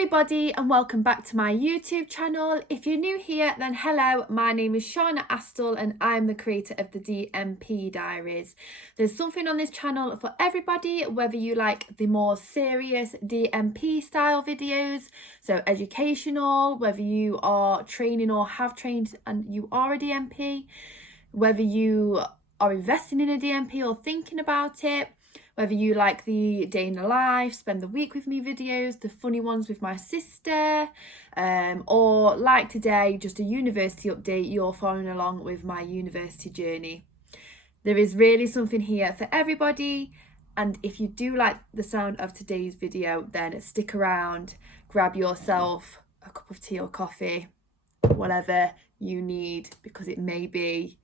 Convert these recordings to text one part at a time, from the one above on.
everybody and welcome back to my YouTube channel. If you're new here, then hello, my name is Shauna Astle and I'm the creator of the DMP Diaries. There's something on this channel for everybody, whether you like the more serious DMP style videos, so educational, whether you are training or have trained and you are a DMP, whether you are investing in a DMP or thinking about it, whether you like the day in the life, spend the week with me videos, the funny ones with my sister, or like today, just a university update, you're following along with my university journey. There is really something here for everybody, and if you do like the sound of today's video, then stick around, grab yourself a cup of tea or coffee, whatever you need, because it may be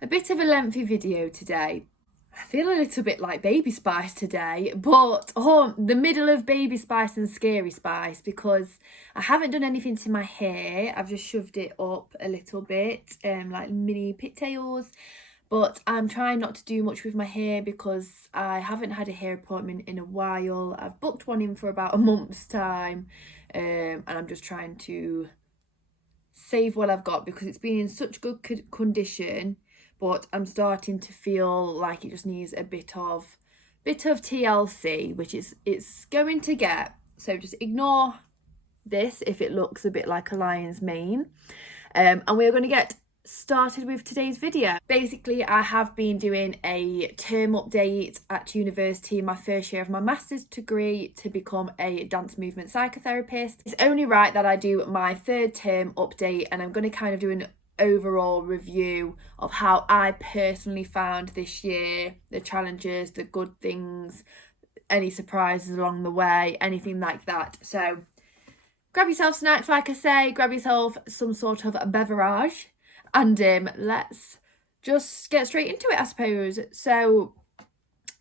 a bit of a lengthy video today. I feel a little bit like Baby Spice today, but the middle of Baby Spice and Scary Spice, because I haven't done anything to my hair. I've just shoved it up a little bit, like mini pigtails, but I'm trying not to do much with my hair because I haven't had a hair appointment in a while. I've booked one in for about a month's time, and I'm just trying to save what I've got because it's been in such good condition. But I'm starting to feel like it just needs a bit of TLC, which it's going to get. So just ignore this if it looks a bit like a lion's mane. And we're going to get started with today's video. Basically, I have been doing a term update at university, my first year of my master's degree, to become a dance movement psychotherapist. It's only right that I do my third term update, and I'm going to kind of do an overall review of how I personally found this year, the challenges, the good things, any surprises along the way, anything like that. So grab yourself snacks, like I say, grab yourself some sort of beverage, and let's just get straight into it, I suppose. So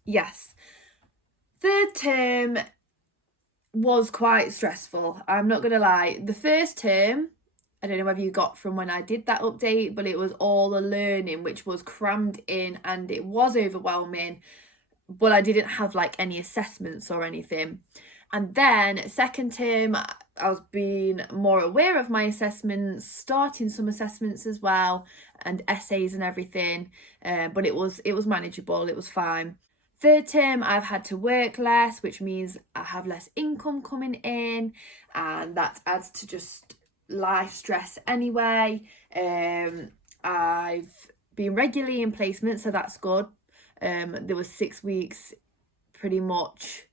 yes, third term was quite stressful, I'm not gonna lie. The first term, I don't know whether you got from when I did that update, but it was all the learning which was crammed in and it was overwhelming, but I didn't have like any assessments or anything. And then second term, I was being more aware of my assessments, starting some assessments as well, and essays and everything, but it was manageable, it was fine. Third term, I've had to work less, which means I have less income coming in, and that adds to just life stress anyway. I've been regularly in placement, so that's good. There was 6 weeks pretty much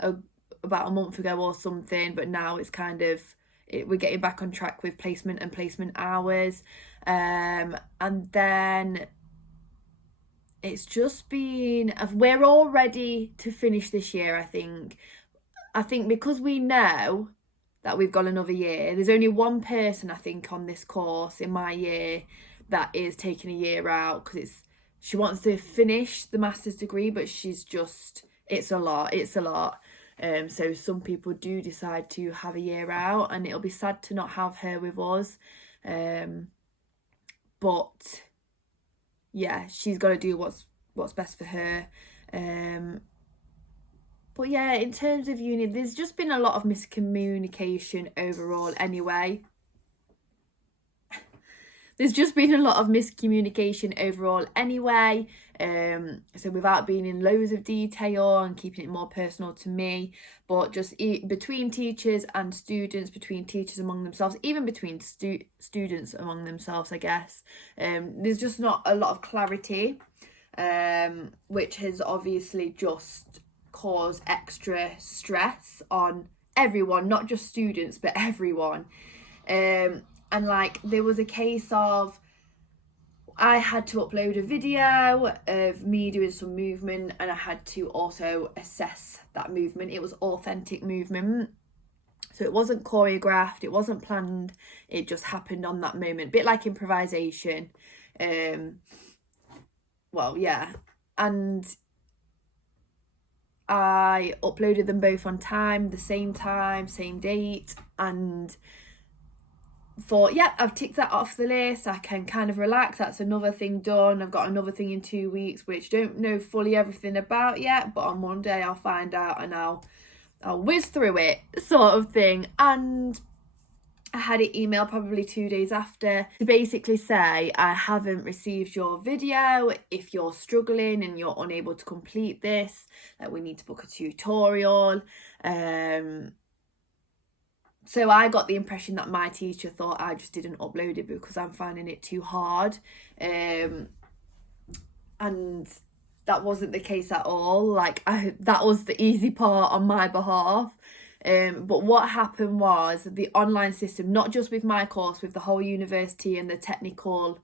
about a month ago or something, but now it's kind of we're getting back on track with placement and placement hours, and then it's just been, we're all ready to finish this year. I think because we know that we've got another year. There's only one person, I think, on this course in my year that is taking a year out because she wants to finish the master's degree, but it's a lot. So some people do decide to have a year out, and it'll be sad to not have her with us. But yeah, she's got to do what's best for her. But yeah, in terms of uni, there's just been a lot of miscommunication overall anyway. So without being in loads of detail and keeping it more personal to me, but just between teachers and students, between teachers among themselves, even between students among themselves, I guess. There's just not a lot of clarity, which has obviously just cause extra stress on everyone, not just students but everyone. And like there was a case of I had to upload a video of me doing some movement, and I had to also assess that movement. It was authentic movement, so it wasn't choreographed, it wasn't planned, it just happened on that moment, a bit like improvisation. Well, yeah, and I uploaded them both on time, same date, and thought, yeah, I've ticked that off the list, I can kind of relax, that's another thing done. I've got another thing in 2 weeks which don't know fully everything about yet, but on Monday I'll find out and I'll I'll whiz through it sort of thing. And I had an email probably 2 days after to basically say, I haven't received your video. If you're struggling and you're unable to complete this, like, we need to book a tutorial. So I got the impression that my teacher thought I just didn't upload it because I'm finding it too hard. And that wasn't the case at all. Like, that was the easy part on my behalf. But what happened was the online system, not just with my course, with the whole university and the technical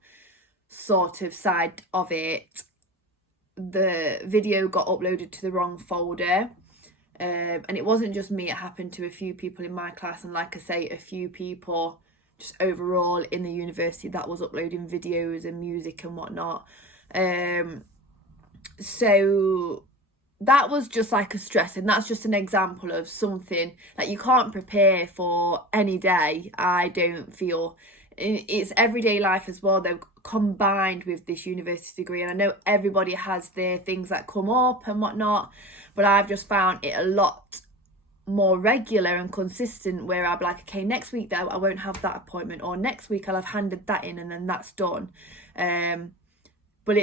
sort of side of it, the video got uploaded to the wrong folder. And it wasn't just me, it happened to a few people in my class, and like I say, a few people just overall in the university that was uploading videos and music and whatnot. So that was just like a stress, and that's just an example of something that you can't prepare for any day, I don't feel. It's everyday life as well, though, combined with this university degree. And I know everybody has their things that come up and whatnot, but I've just found it a lot more regular and consistent, where I'll be like, okay, next week though I won't have that appointment, or next week I'll have handed that in and then that's done. But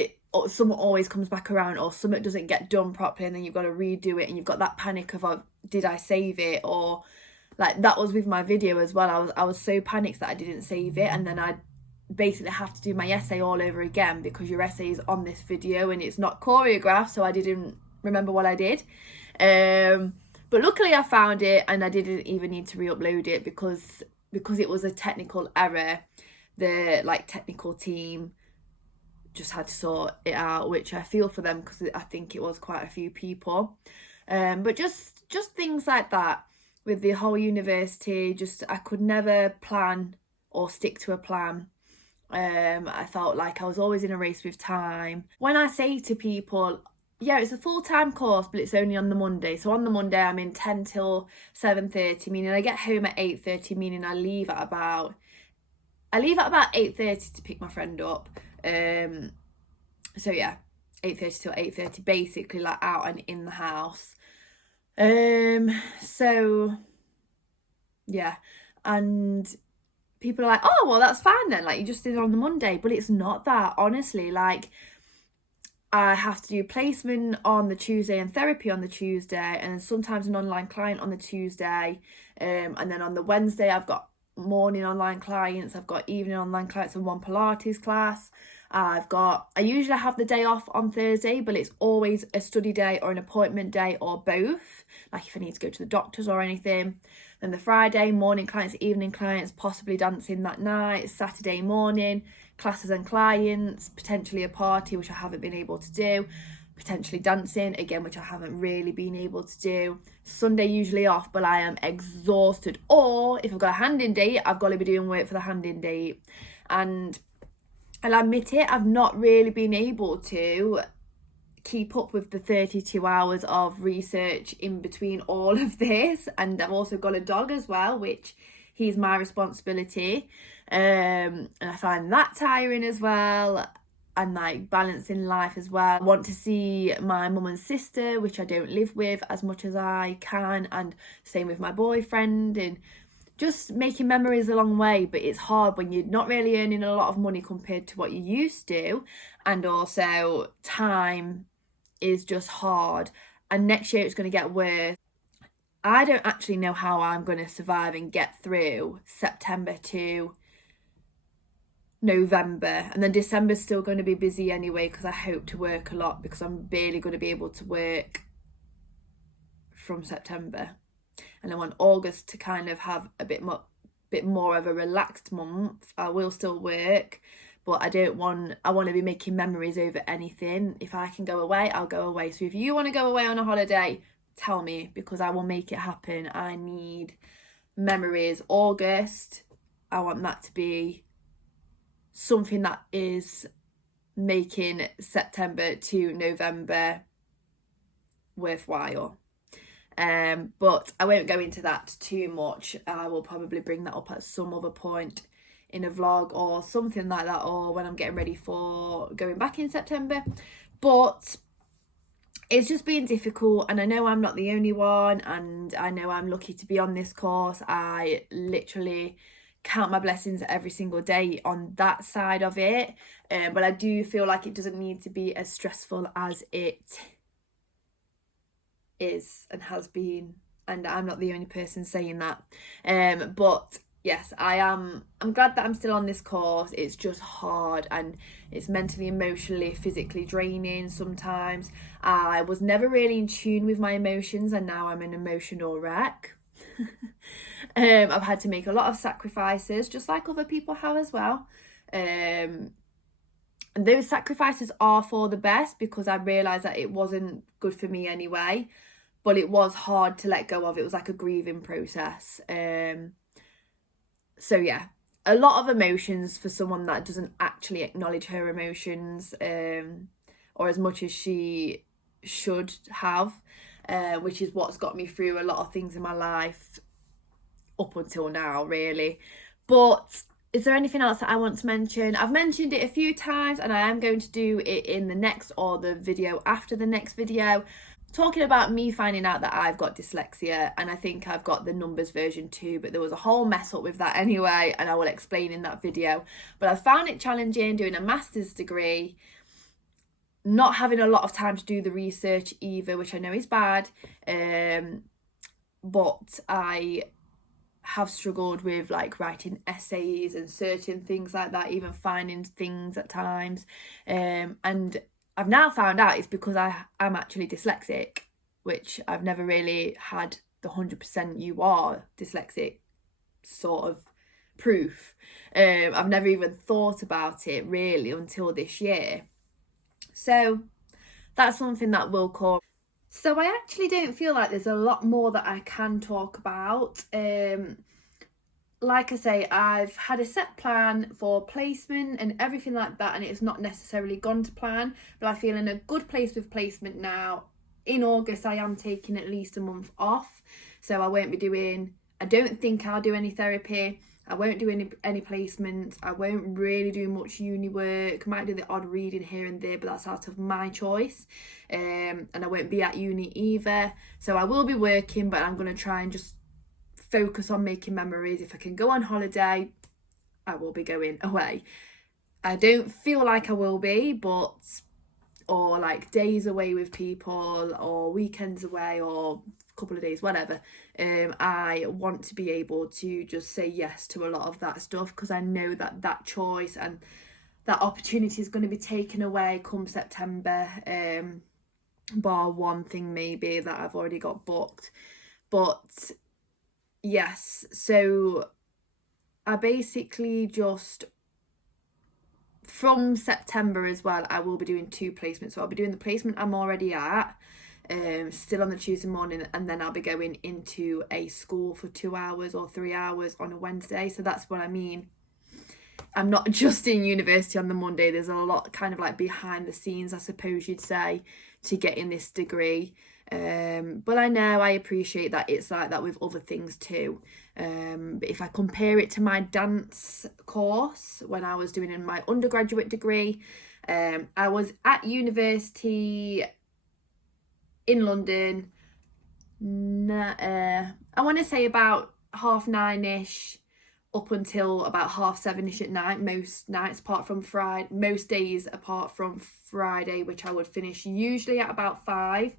something always comes back around, or something doesn't get done properly, and then you've got to redo it, and you've got that panic of, oh, did I save it? Or like that was with my video as well. I was so panicked that I didn't save it, and then I basically have to do my essay all over again because your essay is on this video and it's not choreographed, so I didn't remember what I did. But luckily I found it, and I didn't even need to re-upload it because it was a technical error. The technical team just had to sort it out, which I feel for them because I think it was quite a few people. But just things like that with the whole university, just I could never plan or stick to a plan. I felt like I was always in a race with time. When I say to people, yeah, it's a full-time course, but it's only on the Monday. So on the Monday, I'm in 10 till 7:30, meaning I get home at 8:30, meaning I leave at about 8:30 to pick my friend up. So yeah, 8:30 till 8:30, basically like out and in the house. So yeah, and people are like, oh, well, that's fine then, like, you just did it on the Monday. But it's not that, honestly. Like, I have to do placement on the Tuesday and therapy on the Tuesday, and sometimes an online client on the Tuesday. And then on the Wednesday, I've got morning online clients, I've got evening online clients, and one Pilates class. I usually have the day off on Thursday, but it's always a study day or an appointment day or both, like if I need to go to the doctors or anything. Then the Friday, morning clients, evening clients, possibly dancing that night. Saturday morning, classes and clients, potentially a party, which I haven't been able to do. Potentially dancing, again, which I haven't really been able to do. Sunday usually off, but I am exhausted. Or if I've got a hand-in date, I've got to be doing work for the hand-in date. And I'll admit it, I've not really been able to keep up with the 32 hours of research in between all of this. And I've also got a dog as well, which he's my responsibility. And I find that tiring as well. And like balancing life as well. I want to see my mum and sister, which I don't live with, as much as I can. And same with my boyfriend, and just making memories along the way. But it's hard when you're not really earning a lot of money compared to what you used to, and also time is just hard. And next year it's going to get worse. I don't actually know how I'm going to survive and get through September to November, and then December's still going to be busy anyway because I hope to work a lot, because I'm barely going to be able to work from September. And I want August to kind of have a bit more of a relaxed month. I will still work, but I want to be making memories over anything. If I can go away, I'll go away. So if you want to go away on a holiday, tell me, because I will make it happen. I need memories. August, I want that to be something that is making September to November worthwhile. But I won't go into that too much. I will probably bring that up at some other point in a vlog or something like that, or when I'm getting ready for going back in September. But it's just been difficult, and I know I'm not the only one, and I know I'm lucky to be on this course. I literally count my blessings every single day on that side of it, but I do feel like it doesn't need to be as stressful as it is and has been, and I'm not the only person saying that. But yes, I'm glad that I'm still on this course. It's just hard, and it's mentally, emotionally, physically draining sometimes. I was never really in tune with my emotions, and now I'm an emotional wreck. I've had to make a lot of sacrifices, just like other people have as well. And those sacrifices are for the best, because I realised that it wasn't good for me anyway, but it was hard to let go of. It was like a grieving process. So yeah, a lot of emotions for someone that doesn't actually acknowledge her emotions, or as much as she should have, which is what's got me through a lot of things in my life up until now, really. But is there anything else that I want to mention? I've mentioned it a few times, and I am going to do it in the next, or the video after the next video, talking about me finding out that I've got dyslexia, and I think I've got the numbers version too, but there was a whole mess up with that anyway, and I will explain in that video. But I found it challenging doing a master's degree, not having a lot of time to do the research either, which I know is bad, but I have struggled with like writing essays and searching things like that, even finding things at times, and I've now found out it's because I am actually dyslexic, which I've never really had the 100% you are dyslexic sort of proof. I've never even thought about it really until this year. So that's something that will come. So I actually don't feel like there's a lot more that I can talk about. Like I say, I've had a set plan for placement and everything like that, and it's not necessarily gone to plan, but I feel in a good place with placement now. In August, I am taking at least a month off, so I won't be doing, I don't think I'll do any therapy. I won't do any placements. I won't really do much uni work. Might do the odd reading here and there, but that's out of my choice. And I won't be at uni either. So I will be working, but I'm going to try and just focus on making memories. If I can go on holiday, I will be going away. I don't feel like I will be, but, or like days away with people, or weekends away, or a couple of days, whatever. I want to be able to just say yes to a lot of that stuff, because I know that that choice and that opportunity is going to be taken away come September, bar one thing maybe that I've already got booked. But yes, so I basically just, from September as well, I will be doing 2 placements. So I'll be doing the placement I'm already at, still on the Tuesday morning, and then I'll be going into a school for 2 hours or 3 hours on a Wednesday. So that's what I mean. I'm not just in university on the Monday. There's a lot kind of like behind the scenes, I suppose you'd say, to getting this degree. But I know, I appreciate that it's like that with other things too. But if I compare it to my dance course when I was doing in my undergraduate degree, I was at university in London, I want to say about 9:30ish up until about 7:30ish at night, most nights apart from Friday, most days apart from Friday, which I would finish usually at about 5.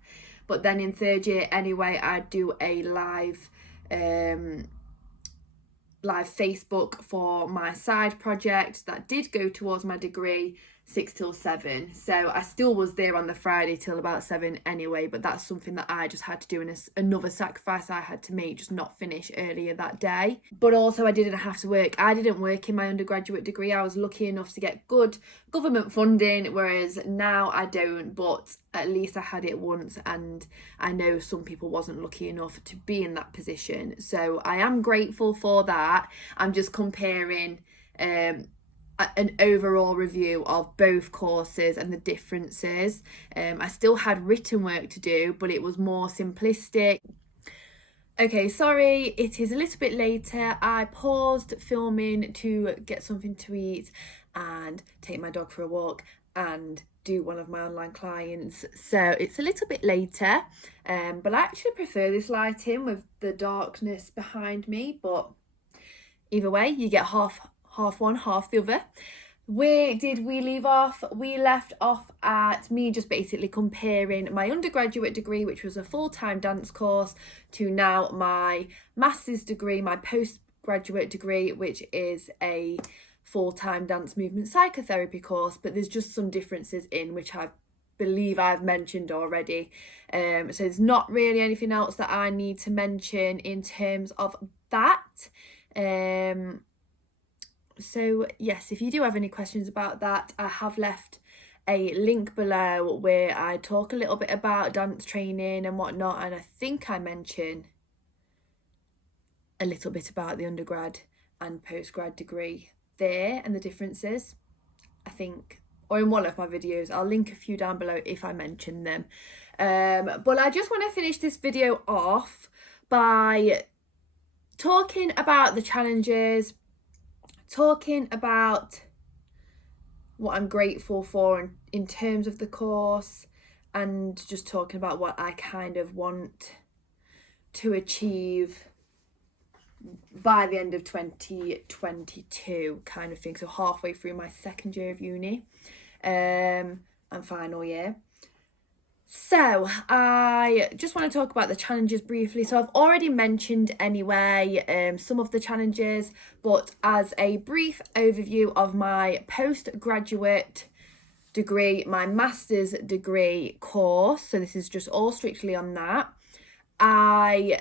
But then in third year anyway, I'd do a live Facebook for my side project that did go towards my degree, 6 till 7. So I still was there on the Friday till about 7 anyway, but that's something that I just had to do, and another sacrifice I had to make, just not finish earlier that day. But also I didn't have to work. I didn't work in my undergraduate degree. I was lucky enough to get good government funding, whereas now I don't, but at least I had it once, and I know some people wasn't lucky enough to be in that position. So I am grateful for that. I'm just comparing an overall review of both courses and the differences. I still had written work to do, but it was more simplistic. Okay, sorry, it is a little bit later. I paused filming to get something to eat and take my dog for a walk. and do one of my online clients. So it's a little bit later, but I actually prefer this lighting with the darkness behind me, but either way, you get half one, half the other. Where did we leave off? We left off at me just basically comparing my undergraduate degree, which was a full-time dance course, to now my master's degree, my postgraduate degree, which is a full-time dance movement psychotherapy course. But there's just some differences in which I believe I've mentioned already. So there's not really anything else that I need to mention in terms of that. So yes, if you do have any questions about that, I have left a link below where I talk a little bit about dance training and whatnot, and I think I mention a little bit about the undergrad and postgrad degree there and the differences, I think, or in one of my videos. I'll link a few down below if I mention them. But I just want to finish this video off by talking about the challenges, talking about what I'm grateful for in terms of the course, and just talking about what I kind of want to achieve by the end of 2022 kind of thing. So halfway through my second year of uni and final year. So I just want to talk about the challenges briefly. So I've already mentioned anyway some of the challenges, but as a brief overview of my postgraduate degree, my master's degree course, so this is just all strictly on that, I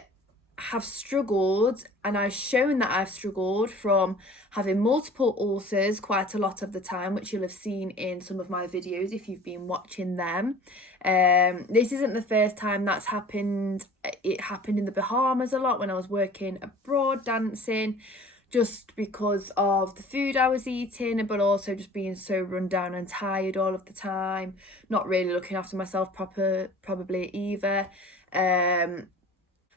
have struggled, and I've shown that I've struggled from having multiple ulcers quite a lot of the time, which you'll have seen in some of my videos if you've been watching them. This isn't the first time that's happened. It happened in the Bahamas a lot when I was working abroad dancing, just because of the food I was eating, but also just being so run down and tired all of the time, not really looking after myself probably either.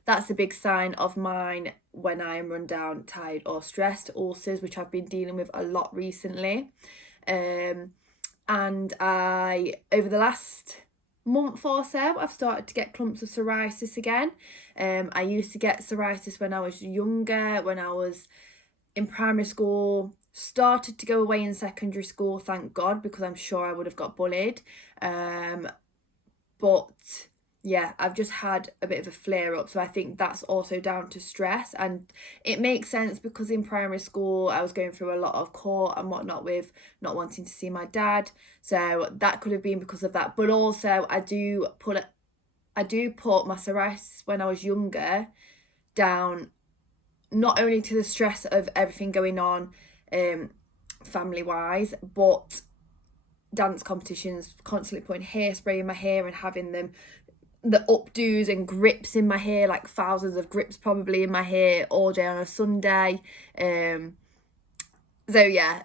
That's a big sign of mine when I am run down, tired or stressed. Ulcers, which I've been dealing with a lot recently. And I, over the last month or so, I've started to get clumps of psoriasis again. I used to get psoriasis when I was younger, when I was in primary school, started to go away in secondary school, thank God, because I'm sure I would have got bullied. But yeah, I've just had a bit of a flare up. So I think that's also down to stress. And it makes sense because in primary school, I was going through a lot of court and whatnot with not wanting to see my dad. So that could have been because of that. But also I do put my psoriasis when I was younger down not only to the stress of everything going on family wise, but dance competitions, constantly putting hairspray in my hair and having the updos and grips in my hair, like thousands of grips probably in my hair all day on a Sunday. So yeah,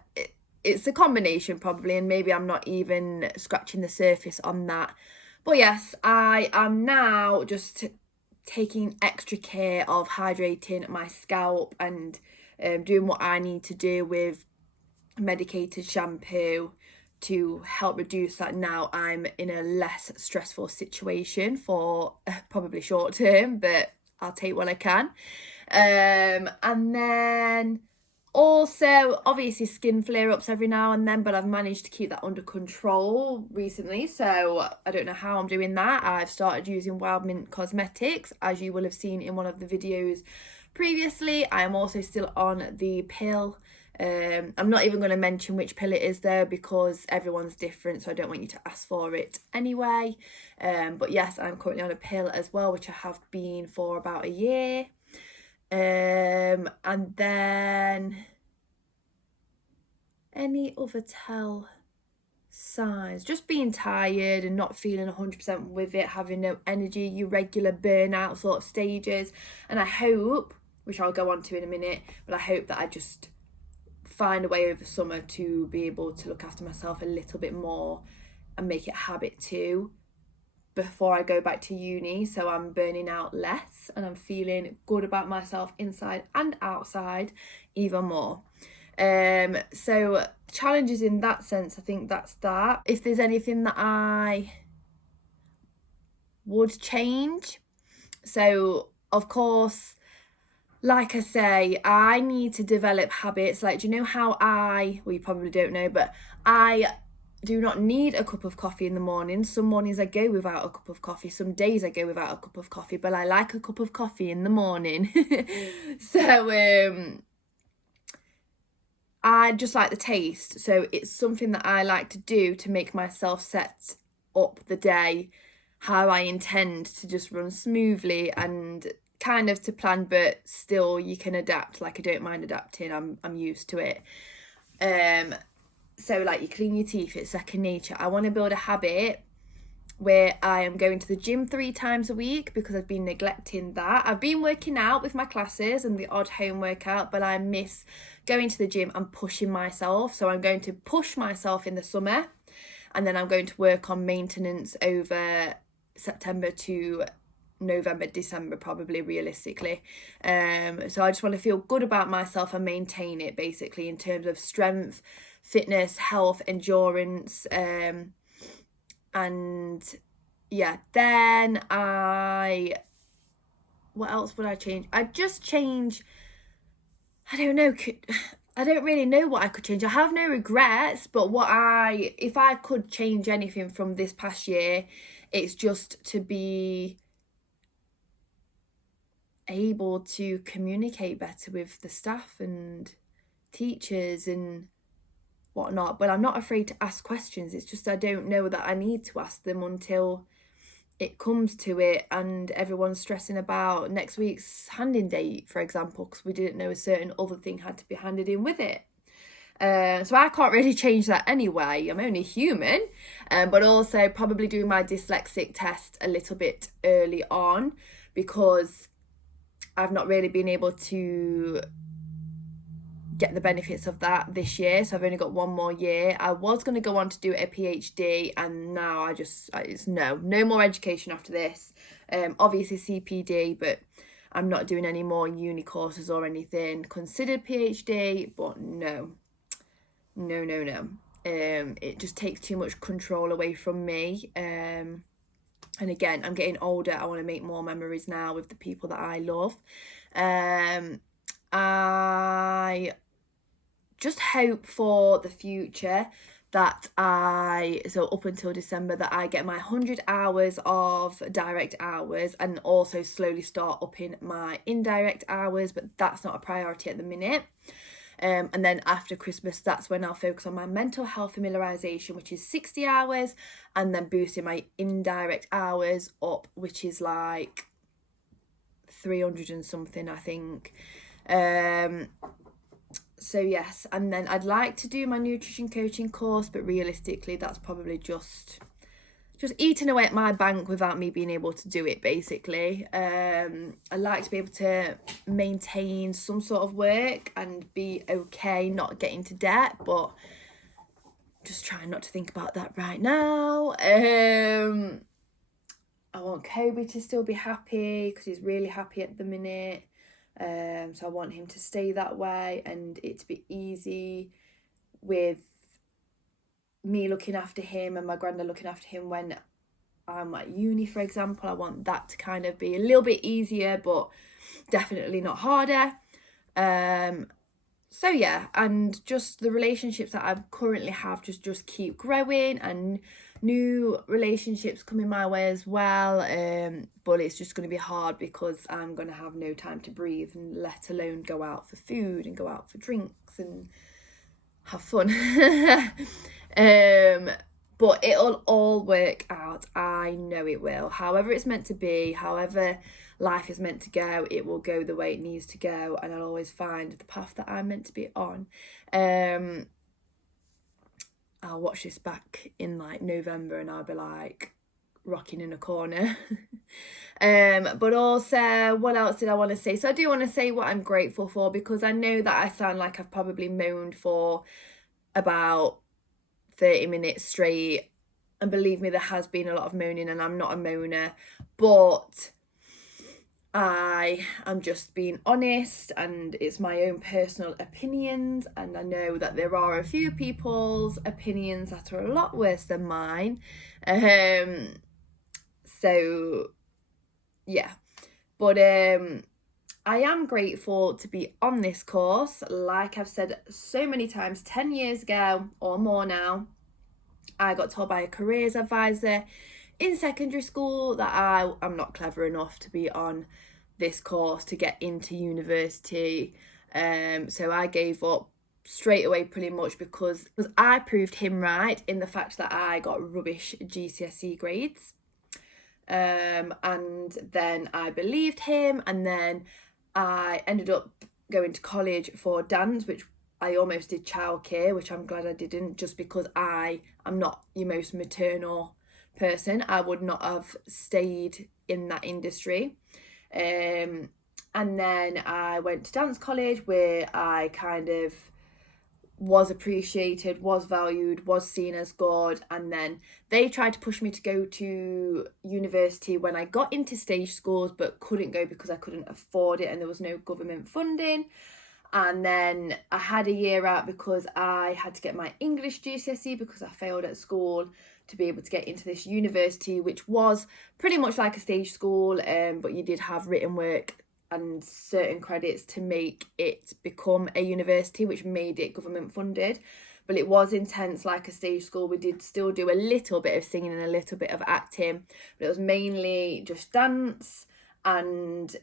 it's a combination probably, and maybe I'm not even scratching the surface on that. But yes, I am now just taking extra care of hydrating my scalp and doing what I need to do with medicated shampoo to help reduce that. Now I'm in a less stressful situation for probably short term, but I'll take what I can. And then also obviously skin flare-ups every now and then, but I've managed to keep that under control recently, so I don't know how I'm doing that. I've started using Wild Mint Cosmetics, as you will have seen in one of the videos previously. I am also still on the pill. I'm not even going to mention which pill it is though, because everyone's different, so I don't want you to ask for it anyway. But yes, I'm currently on a pill as well, which I have been for about a year. And then any other tell signs? Just being tired and not feeling 100% with it, having no energy, your regular burnout sort of stages. And I hope, which I'll go on to in a minute, but I hope that I just find a way over summer to be able to look after myself a little bit more and make it a habit too before I go back to uni, so I'm burning out less and I'm feeling good about myself inside and outside even more. So challenges in that sense, I think that's that. If there's anything that I would change, so of course, like I say, I need to develop habits. Like, do you know how well, you probably don't know, but I do not need a cup of coffee in the morning. Some mornings I go without a cup of coffee. Some days I go without a cup of coffee, but I like a cup of coffee in the morning. So I just like the taste. So it's something that I like to do to make myself set up the day how I intend to just run smoothly and kind of to plan, but still you can adapt. Like, I don't mind adapting. I'm used to it. So like, you clean your teeth, it's second nature. I want to build a habit where I am going to the gym 3 times a week because I've been neglecting that. I've been working out with my classes and the odd home workout, but I miss going to the gym and pushing myself. So I'm going to push myself in the summer, and then I'm going to work on maintenance over September to November, December, probably, realistically. So I just want to feel good about myself and maintain it, basically, in terms of strength, fitness, health, endurance, and yeah. Then what else would I change? I'd just change, I don't know, I don't really know what I could change. I have no regrets, but if I could change anything from this past year, it's just to be able to communicate better with the staff and teachers and whatnot. But I'm not afraid to ask questions. It's just I don't know that I need to ask them until it comes to it, and everyone's stressing about next week's handing date, for example, because we didn't know a certain other thing had to be handed in with it. So I can't really change that anyway. I'm only human. But also probably doing my dyslexic test a little bit early on, because I've not really been able to get the benefits of that this year. So I've only got 1 more year. I was going to go on to do a PhD, and now it's no more education after this. Obviously CPD, but I'm not doing any more uni courses or anything. Considered PhD, but no. It just takes too much control away from me. And again, I'm getting older. I want to make more memories now with the people that I love. I just hope for the future that so up until December, that I get my 100 hours of direct hours, and also slowly start upping my indirect hours, but that's not a priority at the minute. And then after Christmas, that's when I'll focus on my mental health familiarisation, which is 60 hours, and then boosting my indirect hours up, which is like 300 and something, I think. So yes, and then I'd like to do my nutrition coaching course, but realistically that's probably just eating away at my bank without me being able to do it, basically. I'd like to be able to maintain some sort of work and be okay not getting to debt, but just trying not to think about that right now. I want Kobe to still be happy because he's really happy at the minute. So I want him to stay that way, and it to be easy with me looking after him and my granddad looking after him when I'm at uni, for example. I want that to kind of be a little bit easier, but definitely not harder. So yeah, and just the relationships that I currently have just keep growing, and new relationships coming my way as well. But it's just going to be hard because I'm going to have no time to breathe, and let alone go out for food and go out for drinks and have fun. But it'll all work out. I know it will. However it's meant to be, however life is meant to go, it will go the way it needs to go, and I'll always find the path that I'm meant to be on. I'll watch this back in like November and I'll be like rocking in a corner. But also, what else did I want to say? So I do want to say what I'm grateful for, because I know that I sound like I've probably moaned for about 30 minutes straight, and believe me, there has been a lot of moaning, and I'm not a moaner, but I am just being honest, and it's my own personal opinions, and I know that there are a few people's opinions that are a lot worse than mine. So yeah, but I am grateful to be on this course. Like I've said so many times, 10 years ago or more now, I got told by a careers advisor in secondary school that I am not clever enough to be on this course to get into university. So I gave up straight away pretty much because I proved him right in the fact that I got rubbish GCSE grades. And then I believed him, and then I ended up going to college for dance, which I almost did childcare, which I'm glad I didn't, just because I am not your most maternal person. I would not have stayed in that industry. And then I went to dance college, where I kind of was appreciated, was valued, was seen as good. And then they tried to push me to go to university when I got into stage schools, but couldn't go because I couldn't afford it and there was no government funding. And then I had a year out because I had to get my English GCSE because I failed at school to be able to get into this university, which was pretty much like a stage school, but you did have written work and certain credits to make it become a university, which made it government funded. But it was intense like a stage school. We did still do a little bit of singing and a little bit of acting, but it was mainly just dance. And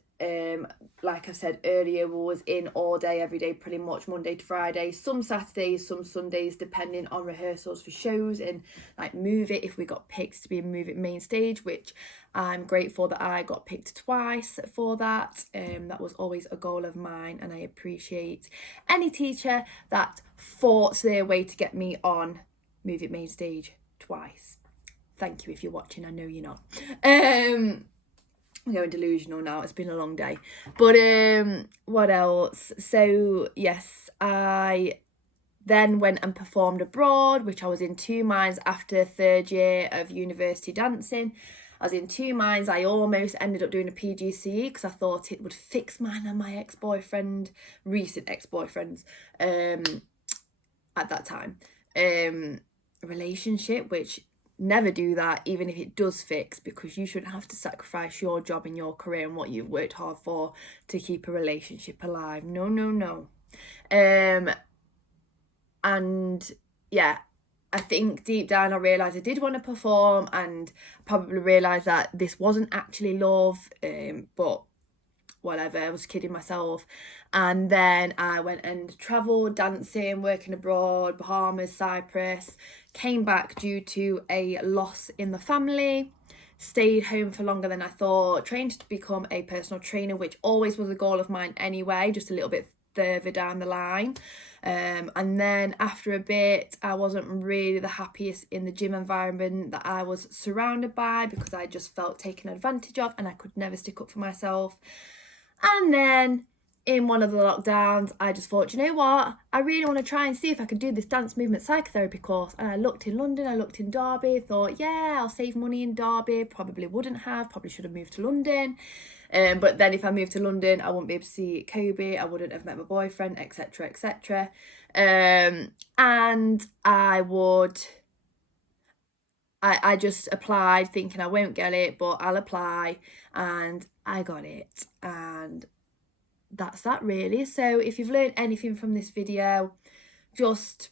like I said earlier, we was in all day, every day, pretty much Monday to Friday, some Saturdays, some Sundays, depending on rehearsals for shows and like Move It, if we got picked to be in Move It main stage, which I'm grateful that I got picked twice for that. That was always a goal of mine, and I appreciate any teacher that fought their way to get me on Move It main stage twice. Thank you if you're watching. I know you're not. I'm going delusional now, it's been a long day. But what else? So yes, I then went and performed abroad, which I was in two minds after third year of university dancing. I was in two minds. I almost ended up doing a PGCE because I thought it would fix mine and my ex-boyfriend, recent ex-boyfriends, at that time, relationship, which never do that, even if it does fix, because you shouldn't have to sacrifice your job and your career and what you've worked hard for to keep a relationship alive. No, no, no. And yeah, I think deep down I realised I did want to perform, and probably realised that this wasn't actually love, but whatever, I was kidding myself. And then I went and travelled dancing, working abroad, Bahamas, Cyprus, came back due to a loss in the family, stayed home for longer than I thought, trained to become a personal trainer, which always was a goal of mine anyway, just a little bit further down the line. And then after a bit, I wasn't really the happiest in the gym environment that I was surrounded by, because I just felt taken advantage of and I could never stick up for myself. And then in one of the lockdowns, I just thought, you know what, I really want to try and see if I could do this dance movement psychotherapy course. And I looked in London, I looked in Derby, thought, yeah, I'll save money in Derby. Probably wouldn't have, probably should have moved to London. But then if I moved to London, I wouldn't be able to see Kobe, I wouldn't have met my boyfriend, etc, etc. And I just applied thinking I won't get it, but I'll apply, and I got it. And that's that really. So if you've learned anything from this video, just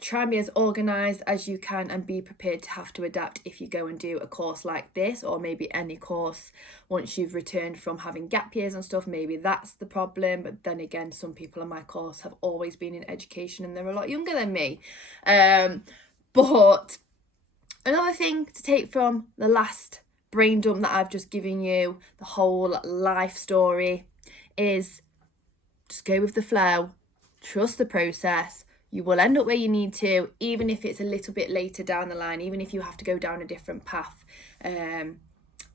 try and be as organised as you can and be prepared to have to adapt if you go and do a course like this, or maybe any course once you've returned from having gap years and stuff. Maybe that's the problem. But then again, some people in my course have always been in education and they're a lot younger than me. But another thing to take from the last brain dump that I've just given you, the whole life story, is just go with the flow, trust the process. You will end up where you need to, even if it's a little bit later down the line, even if you have to go down a different path.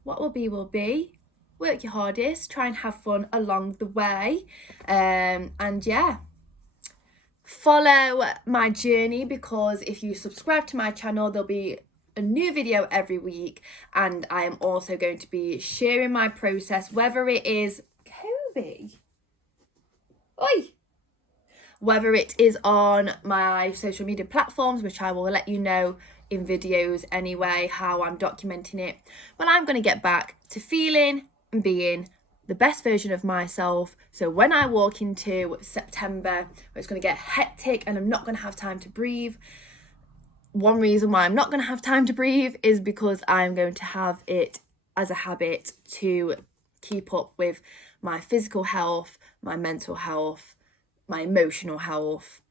What will be will be. Work your hardest, try and have fun along the way, and yeah, follow my journey, because if you subscribe to my channel, there'll be a new video every week, and I am also going to be sharing my process, whether it is Kobe. Oi! Whether it is on my social media platforms, which I will let you know in videos anyway, how I'm documenting it. But I'm going to get back to feeling and being the best version of myself. So when I walk into September, it's going to get hectic and I'm not going to have time to breathe. One reason why I'm not going to have time to breathe is because I'm going to have it as a habit to keep up with my physical health, my mental health, my emotional health.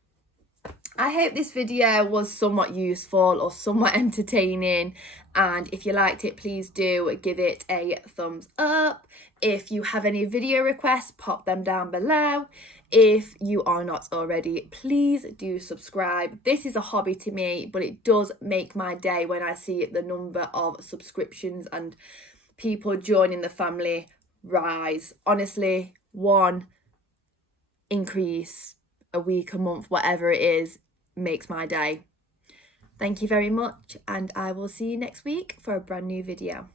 I hope this video was somewhat useful or somewhat entertaining, and if you liked it, please do give it a thumbs up. If you have any video requests, pop them down below. If you are not already, please do subscribe. This is a hobby to me, but it does make my day when I see the number of subscriptions and people joining the family rise. Honestly, one increase a week, a month, whatever it is, makes my day. Thank you very much, and I will see you next week for a brand new video.